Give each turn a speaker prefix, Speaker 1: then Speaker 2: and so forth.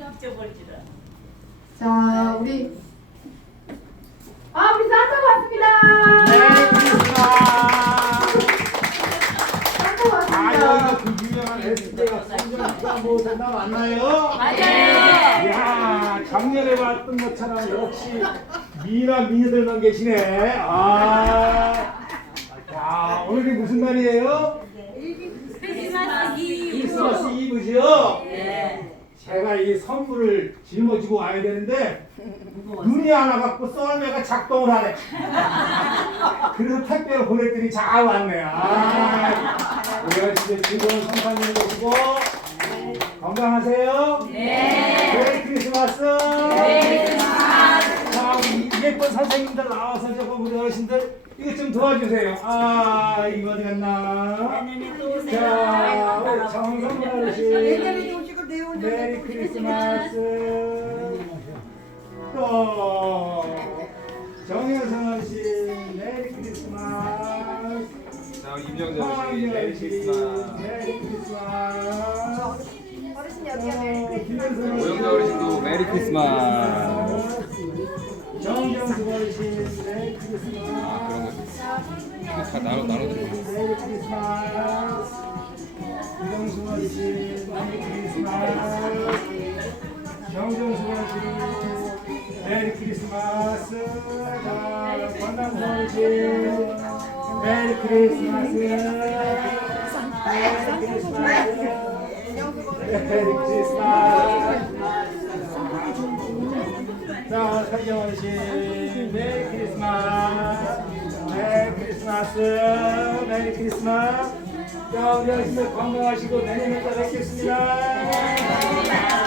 Speaker 1: 자, 우리 산타 왔습니다.
Speaker 2: 네, 그렇습니다.
Speaker 1: 산타 왔습니다.
Speaker 2: 여기가 그 유명한 SK가 성경기가 모두 다 왔나요?
Speaker 3: 맞아요.
Speaker 2: 야, 작년에 봤던 것처럼 역시 미나 미녀들만 계시네. 야, 오늘이 무슨 날이에요?
Speaker 3: 크리스마스 이브.
Speaker 2: 크리스마스 이브죠?
Speaker 3: 네.
Speaker 2: 제가 이 선물을 짊어지고 와야 되는데 눈이 하나 갖고 썰매가 작동을 하네. 그래서 택배로 보냈더니 잘 왔네. 우리가 진짜 즐거운 성탄절 되시고 건강하세요.
Speaker 3: 네.
Speaker 2: 메리 크리스마스.
Speaker 3: 메리 크리스마스.
Speaker 2: 자, 우리 예쁜 선생님들 나와서 저거 우리 어르신들 이거 좀 도와주세요. 이거 어디 갔나? 자, 우리 정성문 어르신. 메리 크리스마스. 또 정혜선 어르신 메리 크리스마스.
Speaker 4: 자, 임정정 씨 메리 크리스마스.
Speaker 2: 메리 크리스마스.
Speaker 1: 어르신 여기가 메리 크리스마스.
Speaker 4: 오영자 어르신도 메리 크리스마스.
Speaker 2: 정정수 어르신 메리 크리스마스.
Speaker 4: 그런 거. 이거 다 나눠드릴게요.
Speaker 2: 메리 크리스마스. 이정수 어르신 메리 크리스마스. 정정수 어르신 메리 크리스마스. 자, 권남수 어르신 메리 크리스마스. 메리 크리스마스. 메리 크리스마스. 자, 설경 어르신 메리 크리스마스. 메리 크리스마스. 메리 크리스마스. 자, 우리 어르신들 건강하시고 내년에 또 뵙겠습니다.